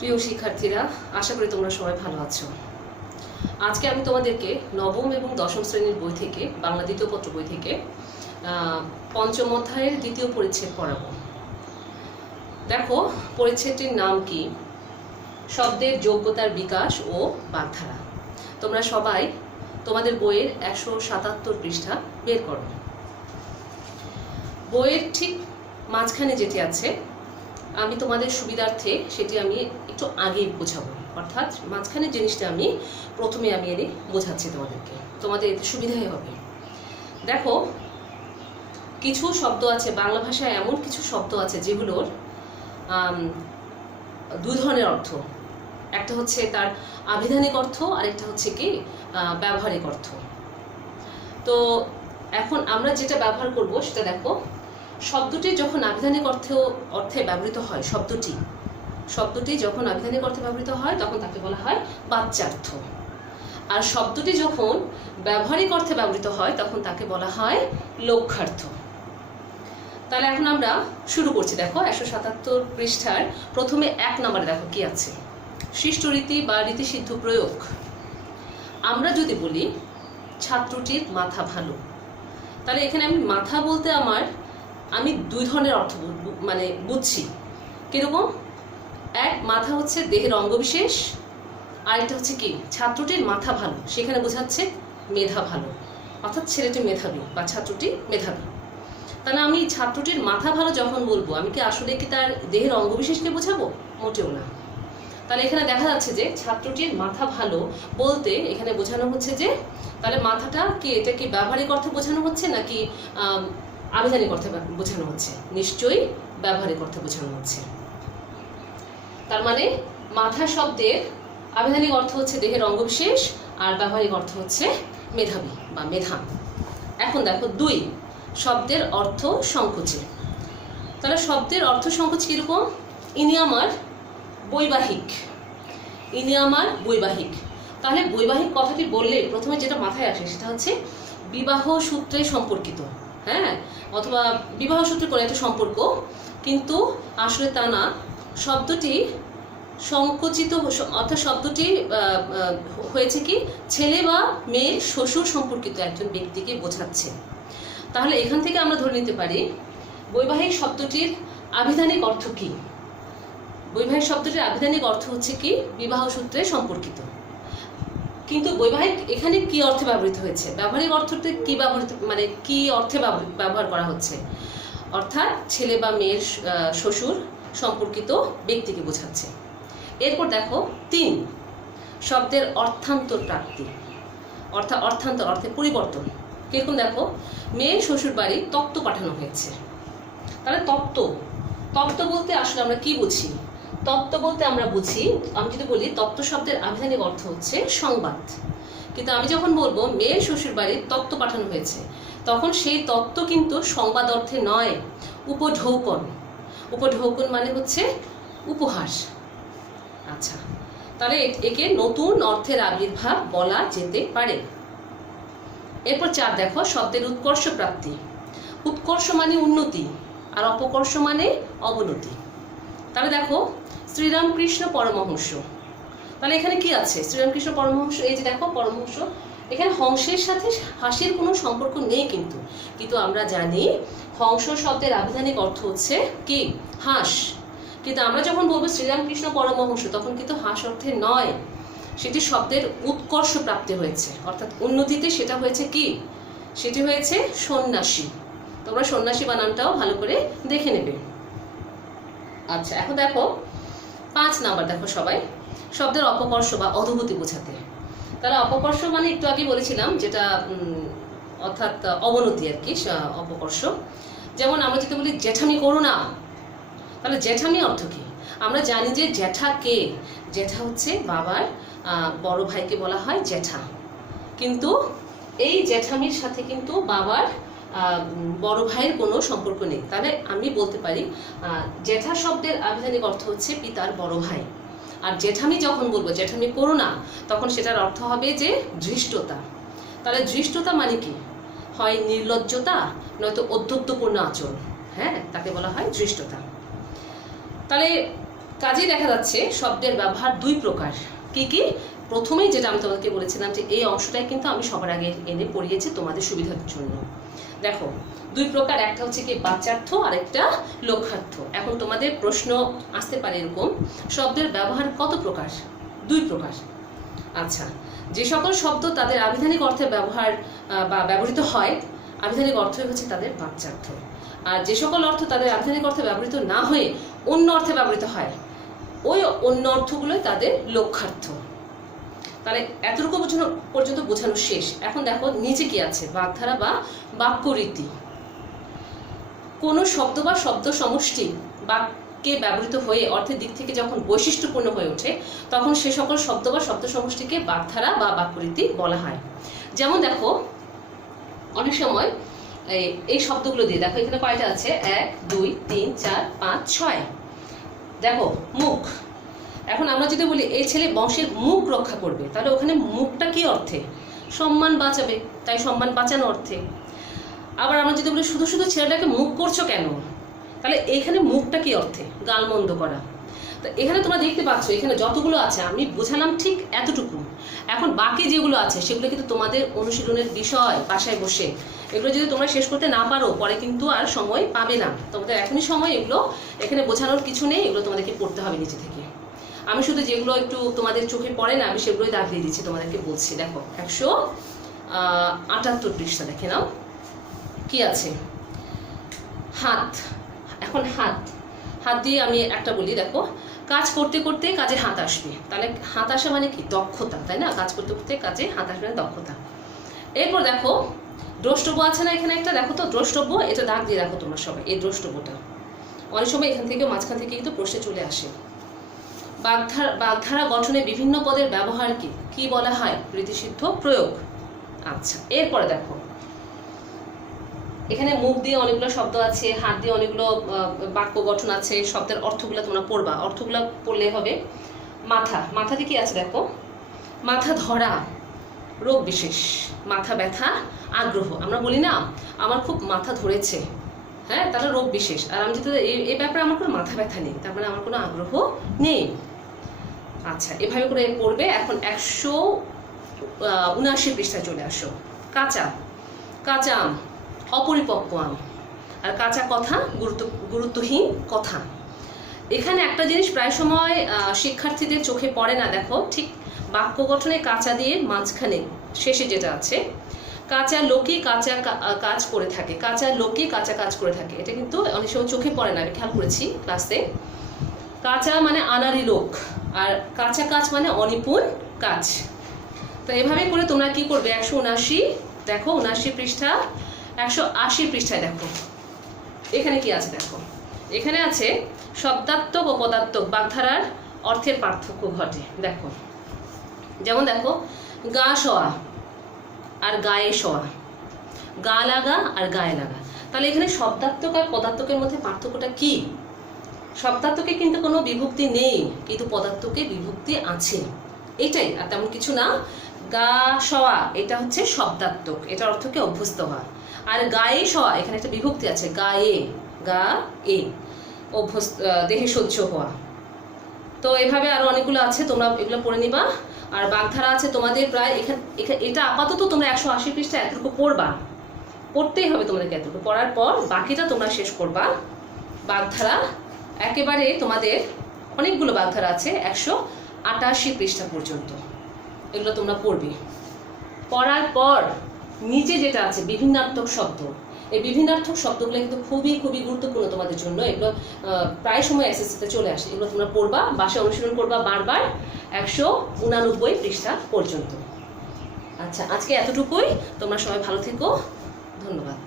প্রিয় শিক্ষার্থীরা, আশা করি তোমরা সবাই ভালো আছো। আজকে আমি তোমাদেরকে নবম এবং দশম শ্রেণীর বই থেকে, বাংলা দ্বিতীয় পত্র বই থেকে পঞ্চম অধ্যায়ের দ্বিতীয় পরিচ্ছেদ পড়াবো। দেখো, পরিচ্ছেদটির নাম কি? শব্দের যোগ্যতার বিকাশ ও বাগধারা। তোমরা সবাই তোমাদের বইয়ের 177 পৃষ্ঠা বের করো। বইয়ের ঠিক মাঝখানে যেটি আছে, আমি তোমাদের সুবিধার্থে সেটি আমি একটু আগেই বোঝাবো, অর্থাৎ মাঝখানে জিনিসটা আমি প্রথমে এনে বোঝাচ্ছি তোমাদেরকে, তোমাদের এতে সুবিধাই হবে। দেখো, কিছু শব্দ আছে বাংলা ভাষায়, এমন কিছু শব্দ আছে যেগুলোর দুই ধরনের অর্থ। একটা হচ্ছে তার আবিধানিক অর্থ, আর একটা হচ্ছে কি ব্যবহারিক অর্থ। তো এখন আমরা যেটা ব্যবহার করব সেটা দেখো, শব্দটি যখন আবিধানিক অর্থে ব্যবহৃত হয়, শব্দটি যখন আবিধানিক অর্থে ব্যবহৃত হয় তখন তাকে বলা হয় বাচ্যার্থ। আর শব্দটি যখন ব্যবহারিক অর্থে ব্যবহৃত হয় তখন তাকে বলা হয় লক্ষ্যার্থ। তাহলে এখন আমরা শুরু করছি। দেখো, 177 পৃষ্ঠার প্রথমে 1 নম্বরে দেখো কি আছে, সৃষ্ট রীতি বা রীতিসিদ্ধ প্রয়োগ। আমরা যদি বলি ছাত্রটির মাথা ভালো, তাহলে এখানে আমি মাথা বলতে আমি দুই ধরনের অর্থ বুঝছি। কিরকম? এক, মাথা হচ্ছে দেহের অঙ্গবিশেষ, আরেকটা হচ্ছে কি ছাত্রটির মাথা ভালো, সেখানে বোঝাচ্ছে মেধা ভালো, অর্থাৎ ছেলেটি মেধাবী বা ছাত্রটি মেধাবী। তাহলে আমি ছাত্রটির মাথা ভালো যখন বলবো, আমি কি আসলে কি তার দেহের অঙ্গবিশেষকে বোঝাবো? মোটেও না। তাহলে এখানে দেখা যাচ্ছে যে ছাত্রটির মাথা ভালো বলতে এখানে বোঝানো হচ্ছে যে, তাহলে মাথাটা কি, এটা কি ব্যবহারিক অর্থে বোঝানো হচ্ছে নাকি আবিধানিক অর্থে বোঝানো হচ্ছে? নিশ্চয়ই ব্যবহারিক অর্থে বোঝানো হচ্ছে। তার মানে মাথা শব্দের আবিধানিক অর্থ হচ্ছে দেহের অঙ্গবিশেষ, আর ব্যবহারিক অর্থ হচ্ছে মেধাবী বা মেধা। এখন দেখো 2, শব্দের অর্থ সংকোচে। তাহলে শব্দের অর্থ সংকোচ কিরকম? ইনি আমার বৈবাহিক। তাহলে বৈবাহিক কথাটি বললে প্রথমে যেটা মাথায় আসে সেটা হচ্ছে বিবাহ সূত্রে সম্পর্কিত, হ্যাঁ, অথবা বিবাহ সূত্রে কোনো একটা সম্পর্ক, কিন্তু আসলে তা না। শব্দটি সংকোচিত, অর্থাৎ শব্দটি হয়েছে কি ছেলে বা মেয়ের শ্বশুর সম্পর্কিত একজন ব্যক্তিকে বোঝাচ্ছে। তাহলে এখান থেকে আমরা ধরে নিতে পারি বৈবাহিক শব্দটির আবিধানিক অর্থ কি? বৈবাহিক শব্দটির আবিধানিক অর্থ হচ্ছে কি বিবাহ সূত্রে সম্পর্কিত। কিন্তু বৈবাহিক এখানে কি অর্থে ব্যবহৃত হয়েছে? ব্যবহারিক অর্থতে কি কি অর্থে ব্যবহার করা হচ্ছে? অর্থাৎ ছেলে বা মেয়ের শ্বশুর সম্পর্কিত ব্যক্তিকে বোঝাচ্ছে। এরপর দেখো 3, শব্দের অর্থান্তর প্রাপ্তি, অর্থাৎ অর্থান্তর অর্থে পরিবর্তন। কিরকম? দেখো, মেয়ের শ্বশুর বাড়ি তত্ত্ব পাঠানো হয়েছে। তাহলে তত্ত্ব বলতে আসলে আমরা কি বুঝি? তত্ত্ব বলতে আমরা বুঝি, আমি যদি বলি তত্ত্ব শব্দের আবিধানিক অর্থ হচ্ছে সংবাদ, কিন্তু আমি যখন বলবো মেয়ের শ্বশুর বাড়ির তত্ত্ব পাঠানো হয়েছে, তখন সেই তত্ত্ব কিন্তু সংবাদ অর্থে নয়, উপঢৌকন মানে হচ্ছে উপহাস। আচ্ছা, তাহলে একে নতুন অর্থের আবির্ভাব বলা যেতে পারে। এরপর 4 দেখো, শব্দের উৎকর্ষ প্রাপ্তি। উৎকর্ষ মানে উন্নতি, আর অপকর্ষ মানে অবনতি। তাহলে দেখো, শ্রীরামকৃষ্ণ পরমহংস। তাহলে এখানে কি আছে? শ্রীরামকৃষ্ণ পরমহংস, এই যে দেখো পরমহংস, এখানে হংসের সাথে হাসির কোনো সম্পর্ক নেই, কিন্তু আমরা জানি হংস শব্দের আবিধানিক অর্থ হচ্ছে কি হাস। কিন্তু আমরা যখন বলবো শ্রীরামকৃষ্ণ পরমহংস, তখন কিন্তু হাস অর্থে নয়, সেটি শব্দের উৎকর্ষ প্রাপ্তি হয়েছে, অর্থাৎ উন্নতিতে সেটা হয়েছে কি, সেটি হয়েছে সন্ন্যাসী। তোমরা সন্ন্যাসী বানানটাও ভালো করে দেখে নেবে। আচ্ছা, এখন দেখো 5 নাম্বার, দেখো সবাই, শব্দের অপকর্ষ বা অধোগতি বোঝাতে। তাহলে অপকর্ষ মানে একটু আগে বলেছিলাম যেটা, অর্থাৎ অবনতি আর কি, অপকর্ষ। যেমন আমরা যদি বলি জ্যাঠামি করো না, তাহলে জ্যাঠামি অর্থ কি? আমরা জানি যে জ্যাঠা কে? জ্যাঠা হচ্ছে বাবার বড় ভাইকে বলা হয় জ্যাঠা, কিন্তু এই জ্যাঠামির সাথে কিন্তু বাবার বড় ভাইয়ের কোনো সম্পর্ক নেই। তাহলে আমি বলতে পারি জ্যাঠা শব্দের আবিধানিক অর্থ হচ্ছে পিতার বড় ভাই। আর জ্যাঠামি যখন বলবো জ্যাঠামি করো না, তখন সেটার অর্থ হবে যে ধৃষ্টতা। তাহলে ধৃষ্টতা মানে কি? হয় নির্লজ্জতা, নয়তো ঔদ্ধত্যপূর্ণ আচরণ, হ্যাঁ, তাকে বলা হয় ধৃষ্টতা। তাহলে কাজেই দেখা যাচ্ছে শব্দের ব্যবহার দুই প্রকার। কি কি? প্রথমেই যেটা আমি তোমাদেরকে বলেছিলাম যে এই অংশটাই কিন্তু আমি সবার আগে এনে পড়িয়েছি তোমাদের সুবিধার জন্য। দেখো দুই প্রকার, একটা হচ্ছে কি বাচ্যার্থ আর একটা লক্ষ্যার্থ। এখন তোমাদের প্রশ্ন আসতে পারে এরকম, শব্দের ব্যবহার কত প্রকার? দুই প্রকার। আচ্ছা, যে সকল শব্দ তাদের আবিধানিক অর্থে ব্যবহার বা ব্যবহৃত হয়, আবিধানিক অর্থই হচ্ছে তাদের বাচ্যার্থ। আর যে সকল অর্থ তাদের আবিধানিক অর্থে ব্যবহৃত না হয়ে অন্য অর্থে ব্যবহৃত হয়, ওই অন্য অর্থগুলোই তাদের লক্ষ্যার্থ। তাহলে এতটুকু পর্যন্ত বোঝানো শেষ। এখন দেখো নিচে কি আছে, বাগধারা বা বাক্যরীতি। কোনো শব্দ বা শব্দ সমষ্টি বাক্যে ব্যবহৃত হয়ে অর্থের দিক থেকে যখন বৈশিষ্ট্যপূর্ণ হয়ে ওঠে, তখন সে সকল শব্দ বা শব্দ সমষ্টিকে বাগধারা বা বাক্যরীতি বলা হয়। যেমন দেখো অনেক সময় এই শব্দগুলো দিয়ে দেখো এখানে কয়টা আছে, 1 2 3 4 5 6। দেখো মুখ। এখন আমরা যদি বলি এই ছেলে বংশের মুখ রক্ষা করবে, তাহলে ওখানে মুখটা কি অর্থে? সম্মান বাঁচাবে, তাই সম্মান বাঁচানো অর্থে। আবার আমরা যদি বলি শুধু শুধু ছেলেটাকে মুখ করছো কেন, তাহলে এইখানে মুখটা কি অর্থে? গালমন্দ করা। তো এখানে তোমরা দেখতে পাচ্ছ এখানে যতগুলো আছে আমি বোঝালাম ঠিক এতটুকু। এখন বাকি যেগুলো আছে সেগুলো কিন্তু তোমাদের অনুশীলনের বিষয়, বাসায় বসে। এগুলো যদি তোমরা শেষ করতে না পারো পরে কিন্তু আর সময় পাবে না। তোমাদের এখনই সময়, এগুলো এখানে বোঝানোর কিছু নেই, এগুলো তোমাদেরকে পড়তে হবে নিচে থেকে। আমি শুধু যেগুলো একটু তোমাদের চোখে পড়ে না, আমি সেগুলোই দাগ দিয়ে দিচ্ছি, তোমাদেরকে বলছি। দেখো 178 পৃষ্ঠা দেখে নাও কি আছে। হাত। এখন হাত দিয়ে আমি একটা বলি, দেখো কাজ করতে করতে কাজে হাত আসবে, তাহলে হাত আসা মানে কি? দক্ষতা, তাই না? কাজ করতে করতে কাজে হাত আসবে মানে দক্ষতা। এরপর দেখো দ্রষ্টব্য আছে না এখানে একটা, দেখো তো দ্রষ্টব্য, এটা দাগ দিয়ে রাখো তোমরা সবাই। এই দ্রষ্টব্যটা অনেক সময় এখান থেকে মাঝখান থেকে কিন্তু প্রশ্নে চলে আসে। বাগধারা গঠনে বিভিন্ন পদের ব্যবহার কি বলা হয়? রীতিসিদ্ধ প্রয়োগ। আচ্ছা, এরপরে দেখো এখানে মুখ দিয়ে অনেকগুলো শব্দ আছে, হাত দিয়ে অনেকগুলো বাক্য গঠন আছে। শব্দের অর্থগুলো তোমরা পড়বা, অর্থগুলো পড়লে হবে। মাথাতে কি আছে দেখো, মাথা ধরা, রোগ বিশেষ। মাথা ব্যথা, আগ্রহ। আমরা বলি না আমার খুব মাথা ধরেছে, হ্যাঁ, তাহলে রোগ বিশেষ। আর আমি যদি এই ব্যাপারে আমার কোনো মাথা ব্যথা নেই, তার মানে আমার কোনো আগ্রহ নেই। আচ্ছা, এভাবে করে পড়বে। এখন 179 পৃষ্ঠায় চলে আসো। কাঁচা আম, অপরিপক্ক আম। আর কাঁচা কথা, গুরুত্বহীন কথা। এখানে একটা জিনিস প্রায় সময় শিক্ষার্থীদের চোখে পড়ে না, দেখো ঠিক বাক্য গঠনে কাঁচা দিয়ে মাঝখানে শেষে যেটা আছে, কাঁচা লোকই কাঁচা কাজ করে থাকে। কাঁচা লোকই কাঁচা কাজ করে থাকে, এটা কিন্তু অনেক সময় চোখে পড়ে না, আমি খেয়াল করেছি ক্লাসে। কাঁচা মানে আনাড়ি লোক, আর কাঁচা কাজ মানে অনিপুণ কাজ। তো এভাবে করে তোমরা কি করবে, 179 দেখো, 79 পৃষ্ঠা, 180 পৃষ্ঠায় দেখো এখানে কি আছে। দেখো এখানে আছে শব্দাত্মক ও পদাত্মক বাগধারার অর্থের পার্থক্য ঘটে। দেখো যেমন দেখো গা শোয়া আর গায়ে শোয়া, গা লাগা আর গায়ে লাগা। তাহলে এখানে শব্দাত্মক আর পদাত্মকের মধ্যে পার্থক্যটা কি? শব্দাত্মকে কিন্তু কোনো বিভক্তি নেই, কিন্তু পদাত্মকে বিভক্তি আছে, এটাই, আর তেমন কিছু না। গা শোয়া এটা হচ্ছে শব্দাত্মক, এটার অর্থ কি? অভ্যস্ত হওয়া। আর গায়ে শোয়া এখানে একটা বিভক্তি আছে, গায়ে, গা এ, অভ্যস্ত, দেহে সহ্য হওয়া। তো এভাবে আরো অনেকগুলো আছে, তোমরা এগুলো পড়ে নিবা। আর বাগধারা আছে তোমাদের প্রায় এখানে, এটা আপাতত তোমরা 180 পৃষ্ঠা এতটুকু পড়বা, পড়তেই হবে তোমাদেরকে। এতটুকু পড়ার পর বাকিটা তোমরা শেষ করবা। বাগধারা একেবারে তোমাদের অনেকগুলো বাগধারা আছে, 188 পৃষ্ঠা পর্যন্ত, এগুলো তোমরা পড়বে। পড়ার পর নিচে যেটা আছে বিভিন্নার্থক শব্দ, এই বিভিন্নার্থক শব্দগুলো কিন্তু খুবই খুবই গুরুত্বপূর্ণ তোমাদের জন্য। এগুলো প্রায় সময় এসএসসিতে চলে আসে, এগুলো তোমরা পড়বা, বাসায় অনুশীলন করবা বারবার, 189 পৃষ্ঠা পর্যন্ত। আচ্ছা, আজকে এতটুকুই। তোমরা সবাই ভালো থেকো, ধন্যবাদ।